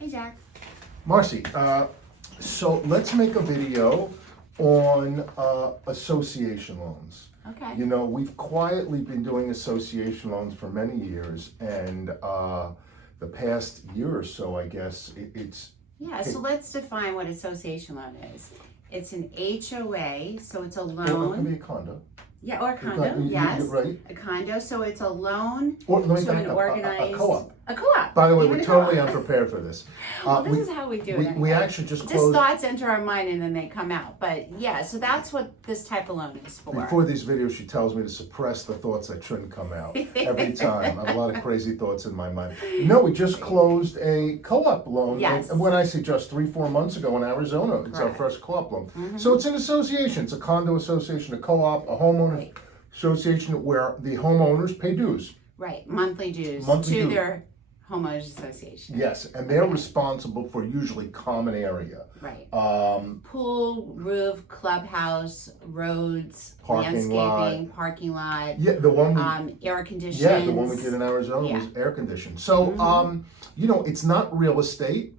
Hey, Jack. Marcy, so let's make a video on association loans. Okay. You know, we've quietly been doing association loans for many years, and the past year or so, I guess, So let's define what association loan is. It's an HOA, so it's a It can loan. be a condo. Yeah, or a condo, yes. Right. A condo, so it's a loan Or let me to back an up, organized. a co-op. A co-op. By the way, Even we're a totally co-op. unprepared for this. Well, this is how we do it anyway. We actually just Just closed. thoughts enter our mind and then they come out. But yeah, so that's what this type of loan is for. Before these videos, she tells me to suppress the thoughts that shouldn't come out every time. I have a lot of crazy thoughts in my mind. No, we just closed a co-op loan. Yes. And when I say just 3-4 months ago in Arizona, it's our Correct. first co-op loan. Mm-hmm. So it's an association. It's a condo association, a co-op, a homeowner Right. association where the homeowners pay dues. Right, monthly dues Monthly to dues. their homeowners association. Yes, and they're responsible for usually common area. Right. Um, Pool, roof, clubhouse, roads, Parking lot. landscaping, parking lot, yeah, the one we air conditions. Yeah, the one we did in Arizona was Yeah. air conditioned. So, you know, it's not real estate.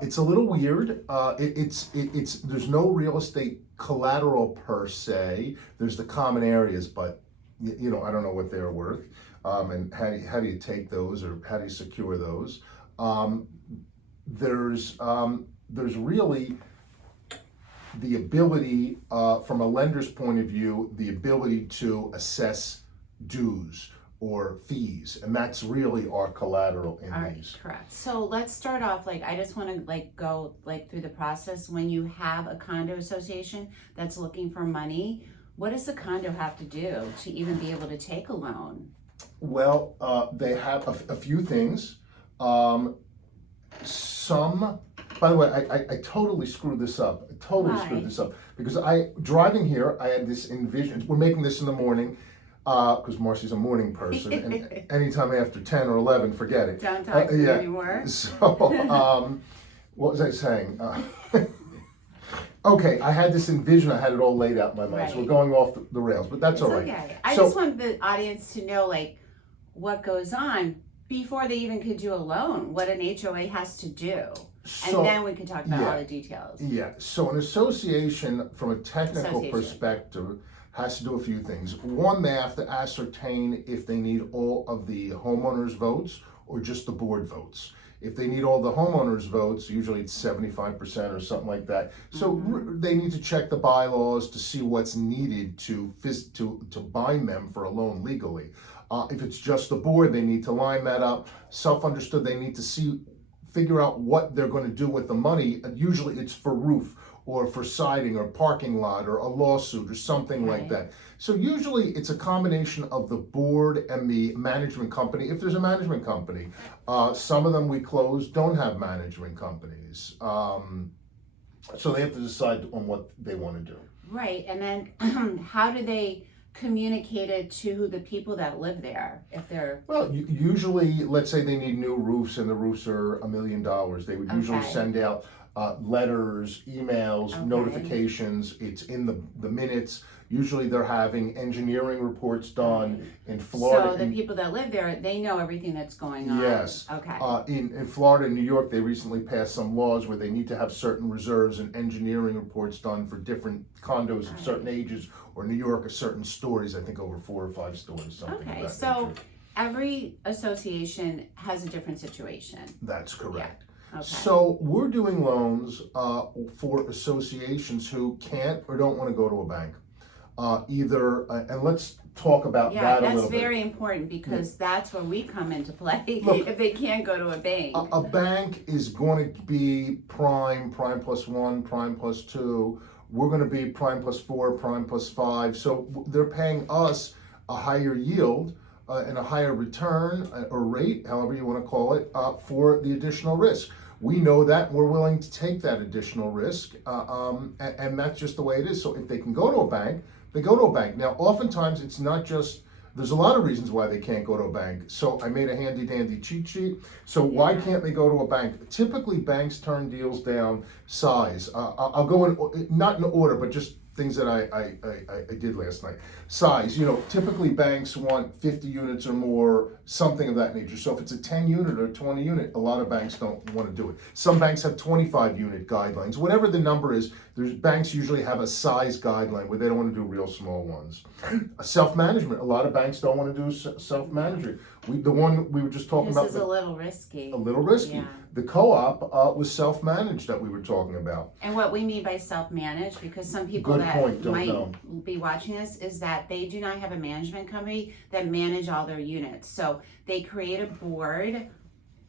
It's a little weird. It's there's no real estate collateral per se. There's the common areas, but you know, I don't know what they're worth. And how do you take those, or how do you secure those? There's really the ability, from a lender's point of view, the ability to assess dues or fees, and that's really our collateral in All right, these. correct. So let's start off, I just want to go through the process. When you have a condo association that's looking for money, what does the condo have to do to even be able to take a loan? Well, they have a few things. Some, by the way, I totally screwed this up. I totally Why? screwed this up because driving here, I had this envision. We're making this in the morning because Marcy's a morning person, and anytime after 10 or 11, forget it. Don't talk to me anymore. So, what was I saying? Okay, I had this envision. I had it all laid out in my mind. So we're Right. going off the rails, but that's It's all right. okay. I So- just want the audience to know what goes on before they even could do a loan, what an HOA has to do. So- And then we can talk about yeah. all the details. Yeah, so an association, from a technical Association. perspective, has to do a few things. One, they have to ascertain if they need all of the homeowners' votes or just the board votes. If they need all the homeowners' votes, usually it's 75% or something like that. So they need to check the bylaws to see what's needed to bind them for a loan legally. If it's just the board, they need to line that up. Self-understood, they need to figure out what they're going to do with the money. Usually it's for roof or for siding or parking lot or a lawsuit or something like Right. that. So usually it's a combination of the board and the management company, if there's a management company. Some of them we close don't have management companies. So they have to decide on what they want to do. Right, and then how do they communicate it to the people that live there if they're Well, usually, let's say they need new roofs and the roofs are $1 million. They would usually Okay. send out letters, emails, Okay. notifications. It's in the minutes. Usually they're having engineering reports done in Florida. so the people that live there, they know everything that's going on. Yes. Okay. In Florida and New York, they recently passed some laws where they need to have certain reserves and engineering reports done for different condos of certain ages, or New York, a certain stories, I think over 4 or 5 stories, something of Okay, that so nature. every association has a different situation. That's correct. Okay. So we're doing loans for associations who can't or don't want to go to a bank. And let's talk about Yeah, that a that's little bit. very important because that's where we come into play Look, if they can't go to a bank. A bank is going to be prime plus 1, prime plus 2. We're going to be prime plus 4, prime plus 5. So they're paying us a higher yield and a higher return or rate, however you want to call it, for the additional risk. We know that, and we're willing to take that additional risk, and that's just the way it is. So if they can go to a bank, they go to a bank. Now, oftentimes it's not just, there's a lot of reasons why they can't go to a bank. So I made a handy dandy cheat sheet. So why can't they go to a bank? Typically banks turn deals down size. I'll go in, not in order, but just things that I did last night. Size, typically banks want 50 units or more, something of that nature. So if it's a 10 unit or 20 unit, a lot of banks don't want to do it. Some banks have 25 unit guidelines. Whatever the number is, banks usually have a size guideline where they don't want to do real small ones. Self-management, a lot of banks don't want to do self-management. The one we were just talking about. This is a little risky. A little risky. Yeah. The co-op was self-managed that we were talking about. And what we mean by self-managed, because some people might be watching this, is that they do not have a management company that manage all their units. So they create a board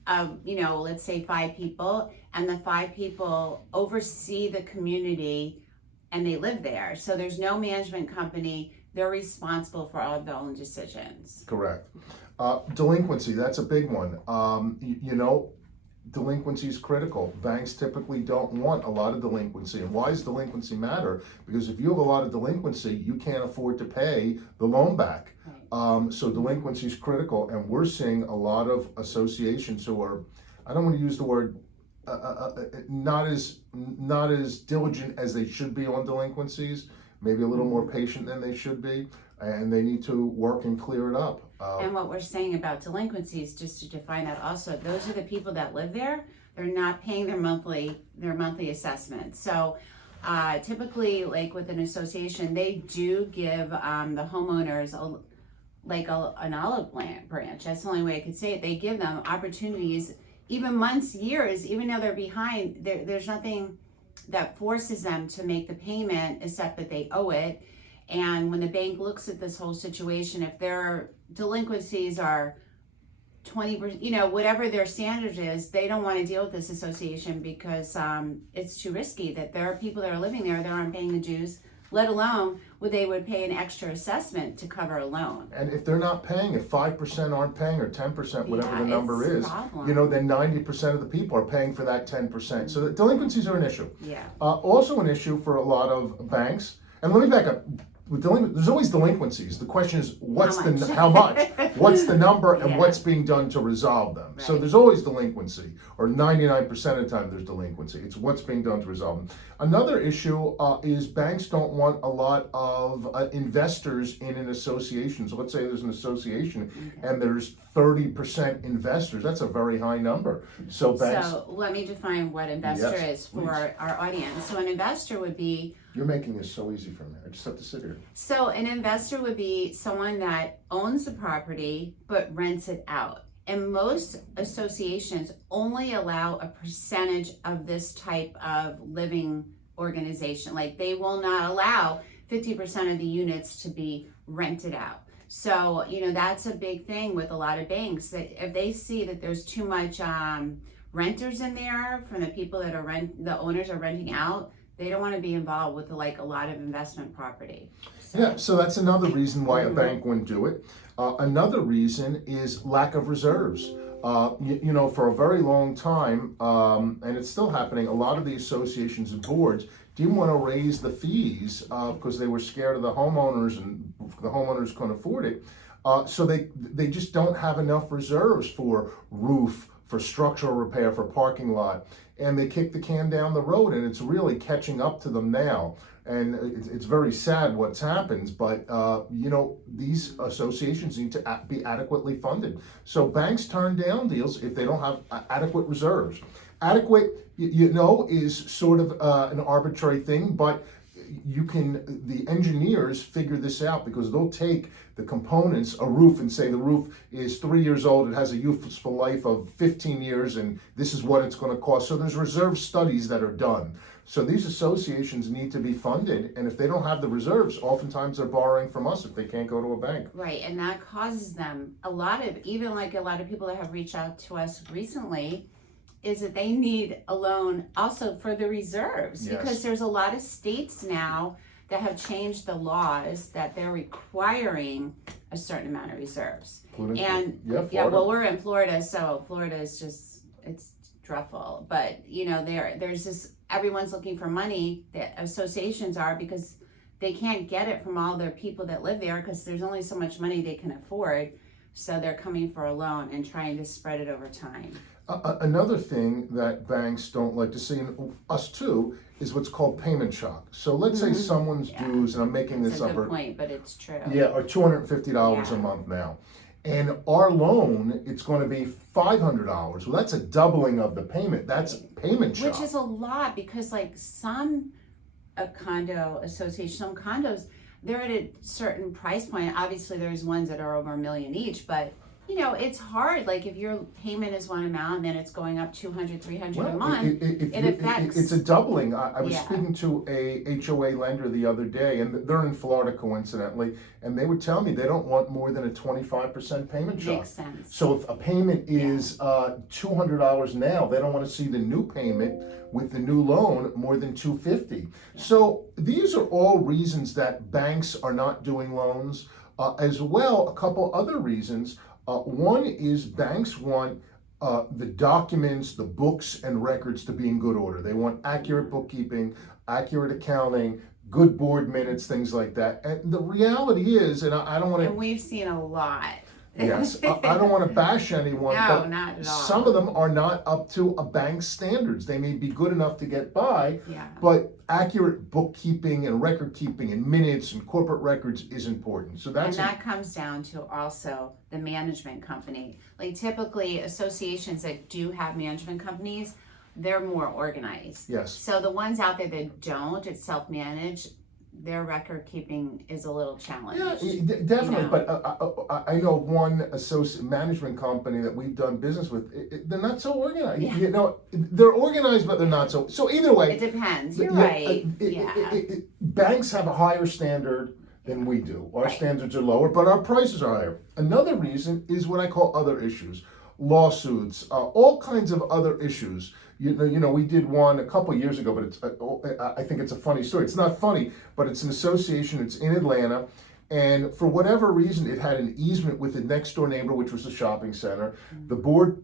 of, let's say 5 people, and the 5 people oversee the community and they live there. So there's no management company. They're responsible for all of their own decisions. Correct. Delinquency, that's a big one. Delinquency is critical. Banks typically don't want a lot of delinquency. And why does delinquency matter? Because if you have a lot of delinquency, you can't afford to pay the loan back. Right. So delinquency is critical, and we're seeing a lot of associations who are, I don't want to use the word, not as diligent as they should be on delinquencies, maybe a little more patient than they should be, and they need to work and clear it up. And what we're saying about delinquencies, just to define that also, those are the people that live there. They're not paying their monthly assessment. So typically, like with an association, they do give the homeowners an olive branch. That's the only way I could say it. They give them opportunities, even months, years, even though they're behind. There's nothing that forces them to make the payment except that they owe it. And when the bank looks at this whole situation, if their delinquencies are 20%, whatever their standard is, they don't want to deal with this association because it's too risky. That there are people that are living there that aren't paying the dues, let alone they would pay an extra assessment to cover a loan. And if they're not paying, if 5% aren't paying or 10%, whatever the number is, then 90% of the people are paying for that 10%. So the delinquencies are an issue. Yeah. Also an issue for a lot of banks. And let me back up. There's always delinquencies. The question is, how much? What's the number, and what's being done to resolve them? Right. So there's always delinquency, or 99% of the time there's delinquency. It's what's being done to resolve them. Another issue is banks don't want a lot of investors in an association. So let's say there's an association and there's 30% investors. That's a very high number. So banks. So let me define what investor is for our audience. So an investor would be. You're making this so easy for me. I just have to sit here. So an investor would be someone that owns the property but rents it out. And most associations only allow a percentage of this type of living organization. Like they will not allow 50% of the units to be rented out. So, that's a big thing with a lot of banks, that if they see that there's too much renters in there from the people that the owners are renting out, they don't want to be involved with a lot of investment property. So that's another reason why a bank wouldn't do it. Another reason is lack of reserves. For a very long time, and it's still happening, a lot of the associations and boards didn't want to raise the fees because they were scared of the homeowners, and the homeowners couldn't afford it. So they just don't have enough reserves for roof, for structural repair, for parking lot, and they kick the can down the road, and it's really catching up to them now. And it's very sad what's happened, but these associations need to be adequately funded. So banks turn down deals if they don't have adequate reserves. Adequate, is sort of an arbitrary thing, but the engineers figure this out, because they'll take the components, a roof, and say the roof is 3 years old, it has a useful life of 15 years, and this is what it's going to cost. So there's reserve studies that are done. So these associations need to be funded, and if they don't have the reserves, oftentimes they're borrowing from us if they can't go to a bank. Right, and that causes them a lot of people that have reached out to us recently, is that they need a loan also for the reserves, because there's a lot of states now that have changed the laws that they're requiring a certain amount of reserves. And we're in Florida, so Florida is just, it's dreadful. But there's this, everyone's looking for money, the associations are, because they can't get it from all their people that live there, because there's only so much money they can afford. So they're coming for a loan and trying to spread it over time. Another thing that banks don't like to see, and us too, is what's called payment shock. So let's say someone's Yeah. dues, and I'm making That's this a up, good point, but it's true. are $250 a Yeah. month now. And our loan, it's going to be $500. Well, that's a doubling of the payment. That's payment shock. Which is a lot, because like some condo association, some condos, they're at a certain price point. Obviously there's ones that are over $1 million each, but you know, it's hard. Like if your payment is one amount and then it's going up 200, 300 a month, it affects. It's a doubling. I was Yeah. speaking to a HOA lender the other day, and they're in Florida coincidentally, and they would tell me they don't want more than a 25% payment shock. Makes sense. So if a payment is $200 now, they don't want to see the new payment with the new loan more than $250. So these are all reasons that banks are not doing loans. As well, a couple other reasons. One is banks want the documents, the books and records to be in good order. They want accurate bookkeeping, accurate accounting, good board minutes, things like that. And the reality is, and I don't want to... And we've seen a lot. Yes, I don't want to bash anyone, No, but not at all. some of them are not up to a bank's standards. They may be good enough to get by, Yeah. but accurate bookkeeping and record keeping and minutes and corporate records is important. So And that's that comes down to also the management company. Like typically associations that do have management companies, they're more organized. yes. So the ones out there that don't, it's self-managed, their record keeping is a little challenged. Yeah, definitely. know. But I know one associate management company that we've done business with. They're not so organized. Yeah. You know, they're organized, but they're not so. So either way, It depends. You're right. banks have a higher standard than we do. Our Right. standards are lower, but our prices are higher. Another reason is what I call other issues, lawsuits, all kinds of other issues. You know, we did one a couple of years ago, but it's I think it's a funny story. It's not funny, but it's an association. It's in Atlanta, and for whatever reason, it had an easement with the next door neighbor, which was a shopping center. The board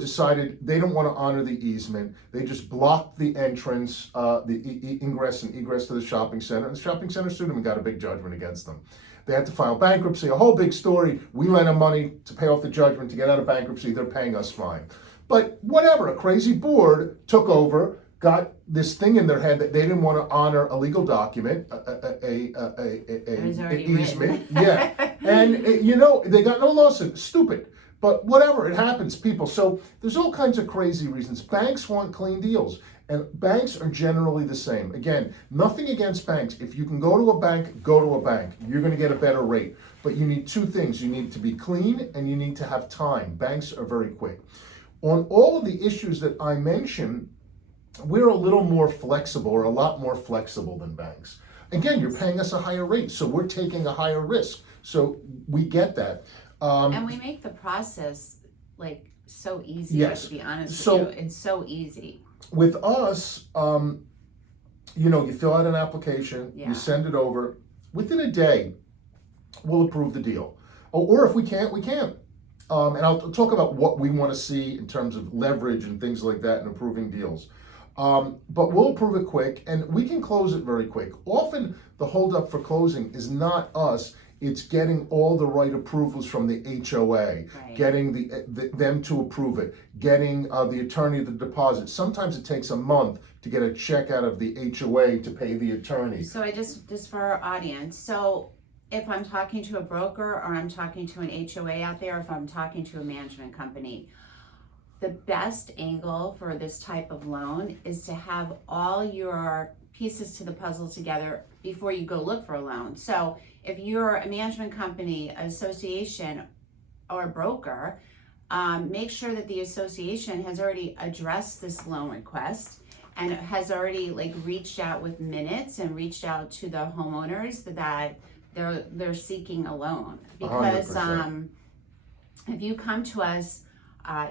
decided they don't want to honor the easement. They just blocked the entrance, the ingress and egress to the shopping center, and the shopping center sued them and got a big judgment against them. They had to file bankruptcy, a whole big story. We lent them money to pay off the judgment to get out of bankruptcy. They're paying us fine. But whatever, a crazy board took over, got this thing in their head that they didn't want to honor a legal document, an easement. Yeah. And, you know, they got no lawsuit. Stupid. But whatever, it happens, people. So there's all kinds of crazy reasons. Banks want clean deals. And banks are generally the same. Again, nothing against banks. If you can go to a bank, go to a bank. You're going to get a better rate. But you need two things. You need to be clean and you need to have time. Banks are very quick. On all of the issues that I mentioned, we're a little more flexible, or a lot more flexible than banks. Again, you're paying us a higher rate, so we're taking a higher risk. So we get that. And we make the process like so easy, Yes. to be honest So- with you. It's so easy. With us, you know, you fill out an application, Yeah. you send it over. Within a day, we'll approve the deal. Or if we can't, we can't. And I'll talk about what we want to see in terms of leverage and things like that in approving deals. But we'll approve it quick, and we can close it very quick. Often the holdup for closing is not us. It's getting all the right approvals from the HOA, Right. getting them to approve it, getting the attorney the deposit. Sometimes it takes a month to get a check out of the HOA to pay the attorney. So I just for our audience, so if I'm talking to a broker or I'm talking to an HOA out there, if I'm talking to a management company, the best angle for this type of loan is to have all your pieces to the puzzle together before you go look for a loan. So if you're a management company, association, or a broker, make sure that the association has already addressed this loan request and has already like reached out with minutes and reached out to the homeowners that they're seeking a loan. Because 100%. if you come to us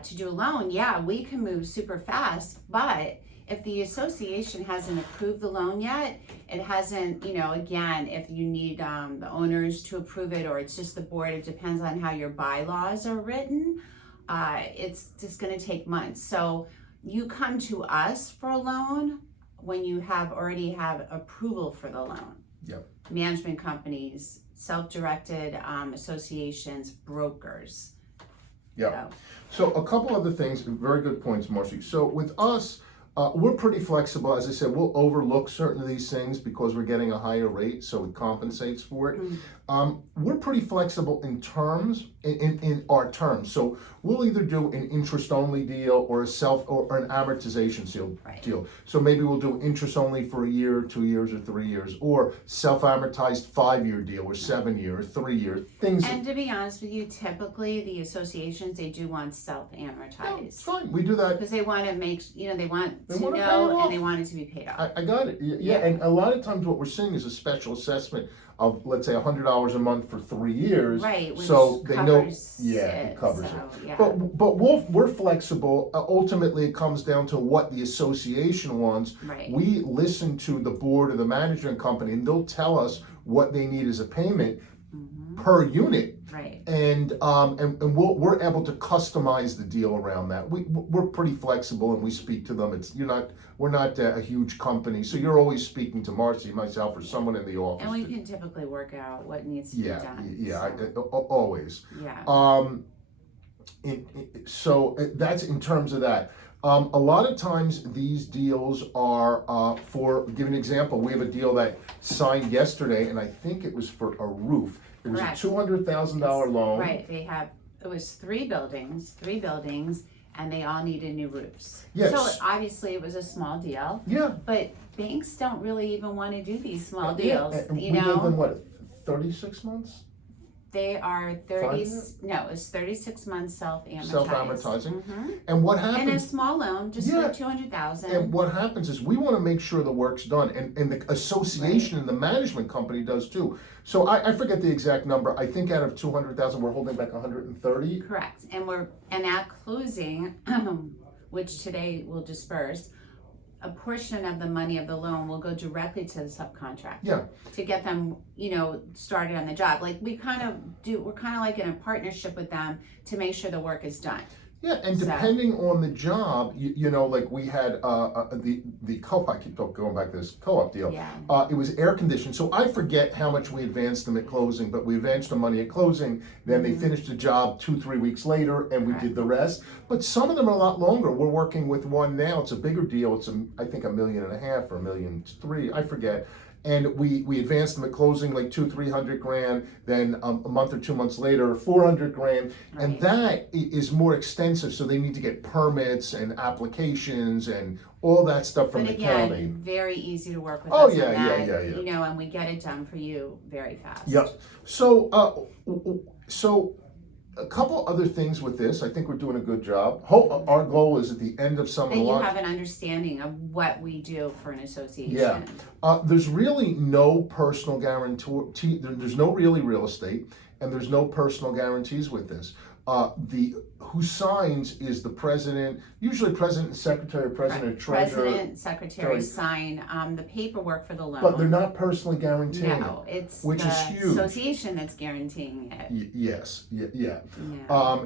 to do a loan, yeah, we can move super fast, but if the association hasn't approved the loan yet, it hasn't, you know, again, if you need the owners to approve it or it's just the board, it depends on how your bylaws are written, it's just going to take months. So you come to us for a loan when you already have approval for the loan. Yep. Management companies, self-directed associations, brokers. Yeah. So, So a couple other things, very good points, Marcy. So with us, we're pretty flexible. As I said, we'll overlook certain of these things because we're getting a higher rate, so it compensates for it. We're pretty flexible in terms, in our terms. So we'll either do an interest-only deal or or an amortization deal. So maybe we'll do interest only for a year, 2 years, or 3 years, or self-amortized 5-year deal, or 7-year, or 3-year things. and to be honest with you, typically the associations, they do want self-amortized. It's fine. We do that. Because they want to make, they want to wanna pay it know off. and they want it to be paid off. I got it. Yeah, and a lot of times what we're seeing is a special assessment of, let's say, $100 a month for 3 years. Right, which so they know. covers It covers so, it. Yeah. But we're flexible. Ultimately, it comes down to what the association wants. Right. We listen to the board or the management company, and they'll tell us what they need as a payment per unit. Right. And we're able to customize the deal around that. We're pretty flexible, and we speak to them. We're not a huge company, so you're always speaking to Marcy, myself, or someone in the office. And we can typically work out what needs to be done. Yeah, so. Always. Yeah. So that's in terms of that. A lot of times these deals are for, give an example, we have a deal that signed yesterday, and I think it was for a roof. It was Correct. a $200,000 loan. Right. It was three buildings, and they all needed new roofs. Yes. So obviously it was a small deal. Yeah. But banks don't really even want to do these small Yeah, deals. and we gave them what, 36 months? They are 36 months Self-amortizing. And what happens? And a small loan, just for $200,000. And what happens is we want to make sure the work's done, and the association and the management company does too. So I forget the exact number. I think out of 200,000, we're holding back 130. Correct. And at closing, which today will disperse, a portion of the money of the loan will go directly to the subcontractor. Yeah. To get them, started on the job. Like we're kind of like in a partnership with them to make sure the work is done. Yeah, and depending on the job, like we had the co-op. I keep going back to this co-op deal. Yeah. It was air conditioned, so I forget how much we advanced them at closing, but we advanced the money at closing. Then they finished the job 2-3 weeks later, and we did the rest. But some of them are a lot longer. We're working with one now. It's a bigger deal. It's I think $1.5 million or $1.3 million. I forget. And we advanced them at closing like $200,000-300,000. Then a month or 2 months later, $400,000, and that is more extensive. So they need to get permits and applications and all that stuff from the county. Very easy to work with. Oh us yeah, on that, yeah. And we get it done for you very fast. Yep. So a couple other things with this. I think we're doing a good job. Our goal is at the end of some of the that you have an understanding of what we do for an association. Yeah. There's really no personal guarantee. There's no really real estate, and there's no personal guarantees with this. Who signs is the president, usually president and secretary, or president and treasurer. President, secretary sign the paperwork for the loan. But they're not personally guaranteeing No, it, it's which the is huge. association that's guaranteeing it. Yes, yeah.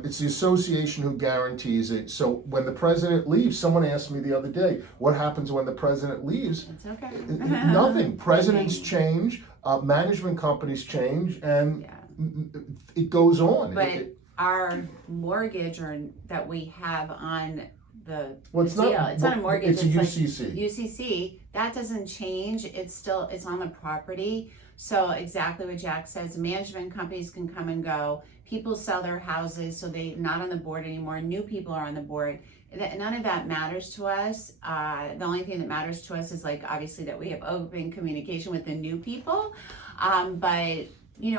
It's the association who guarantees it. So when the president leaves, someone asked me the other day, what happens when the president leaves? It's okay. Nothing. Presidents change, management companies change, and it goes on. But our mortgage that we have on the it's deal, not, it's not a mortgage. It's a UCC. UCC, that doesn't change. It's on the property. So exactly what Jack says, management companies can come and go. People sell their houses, so they're not on the board anymore. New people are on the board. None of that matters to us. The only thing that matters to us is obviously that we have open communication with the new people. But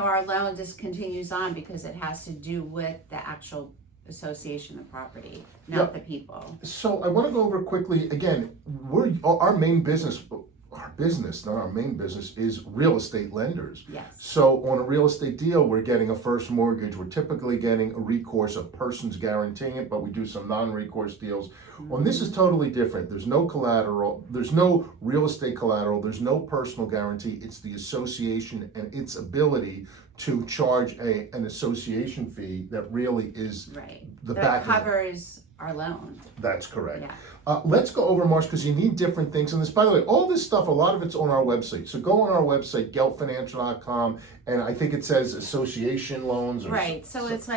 our loan just continues on because it has to do with the actual association of property, not the people. So I want to go over quickly again. Our main business. Our main business is real estate lenders. Yes. So on a real estate deal, we're getting a first mortgage. We're typically getting a recourse, a person's guaranteeing it, but we do some non-recourse deals. On this is totally different. There's no collateral. There's no real estate collateral. There's no personal guarantee. It's the association and its ability to charge an association fee that really is the back that covers our loan. That's correct. Yeah. Let's go over, Marcy, because you need different things on this. By the way, all this stuff, a lot of it's on our website. So go on our website, geltfinancial.com, and I think it says association loans. So it's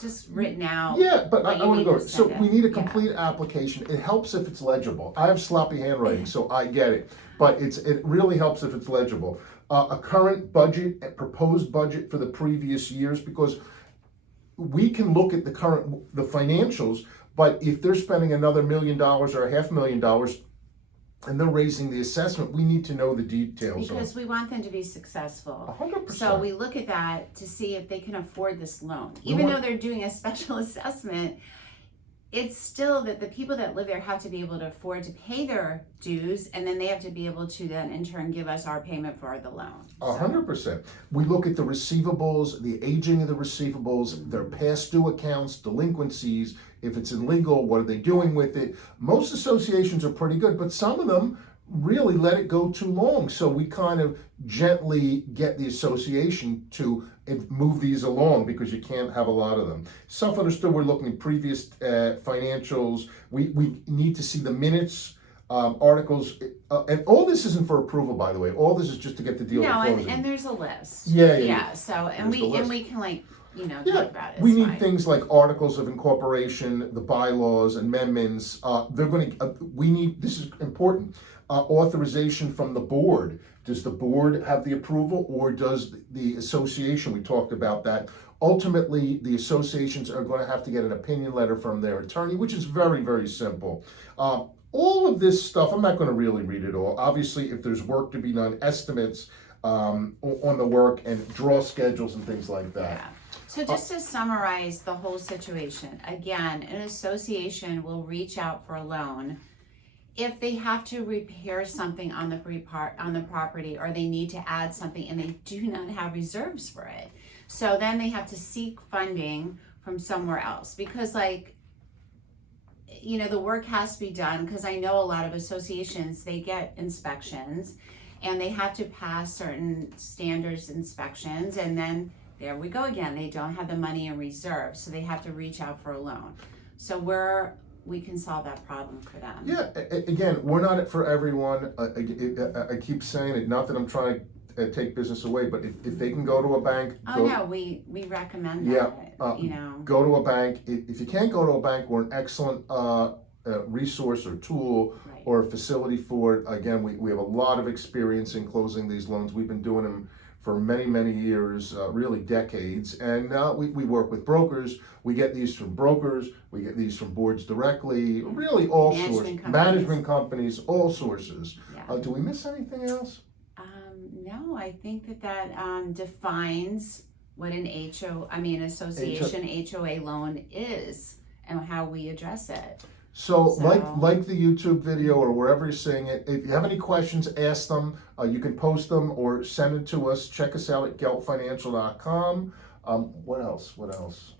just written out. Yeah, but what I you want to need go. So send we in. need a Yeah. complete application. It helps if it's legible. I have sloppy handwriting, so I get it. But it really helps if it's legible. A current budget, a proposed budget for the previous years, because we can look at the financials, but if they're spending another $1 million or $500,000 and they're raising the assessment, we need to know the details on it. Because we want them to be successful. 100%. So we look at that to see if they can afford this loan. Even though they're doing a special assessment, it's still that the people that live there have to be able to afford to pay their dues, and then they have to be able to then in turn give us our payment for the loan. 100%. We look at the receivables, the aging of the receivables, their past due accounts, delinquencies. If it's illegal, what are they doing with it? Most associations are pretty good, but some of them really let it go too long. So we kind of gently get the association to move these along, because you can't have a lot of them. Self-understood, we're looking at previous financials. We need to see the minutes, articles, and all this isn't for approval, by the way. All this is just to get the deal No, closing. and there's a list. Yeah. So and There's the list. we can talk about it. We It's need fine. things like articles of incorporation, the bylaws, amendments. We need, this is important, authorization from the board. Does the board have the approval, or does the association? We talked about that. Ultimately, the associations are going to have to get an opinion letter from their attorney, which is very, very simple. All of this stuff, I'm not going to really read it all. Obviously, if there's work to be done, estimates on the work, and draw schedules and things like that. Yeah. So just to summarize the whole situation, again, an association will reach out for a loan if they have to repair something on the property, or they need to add something and they do not have reserves for it. So then they have to seek funding from somewhere else, because the work has to be done, because I know a lot of associations, they get inspections and they have to pass certain standards inspections, and then there we go again, they don't have the money in reserve, so they have to reach out for a loan. So we can solve that problem for them. Yeah, again, we're not for everyone. I keep saying it, not that I'm trying to take business away, but if they can go to a bank. No, we recommend that, Go to a bank. If you can't go to a bank, we're an excellent resource or tool, Right. or a facility for it. Again, we have a lot of experience in closing these loans. We've been doing them for many, many years, really decades. And we work with brokers. We get these from brokers. We get these from boards directly. Really all sources. Management companies, all sources. Yeah. Do we miss anything else? No, I think that defines what an association HOA loan is and how we address it. So like the YouTube video or wherever you're seeing it, if you have any questions, ask them. You can post them or send it to us. Check us out at geltfinancial.com. What else?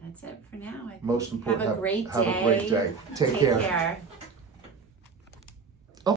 That's it for now. Most important, have a great day. Have a great day. Take care.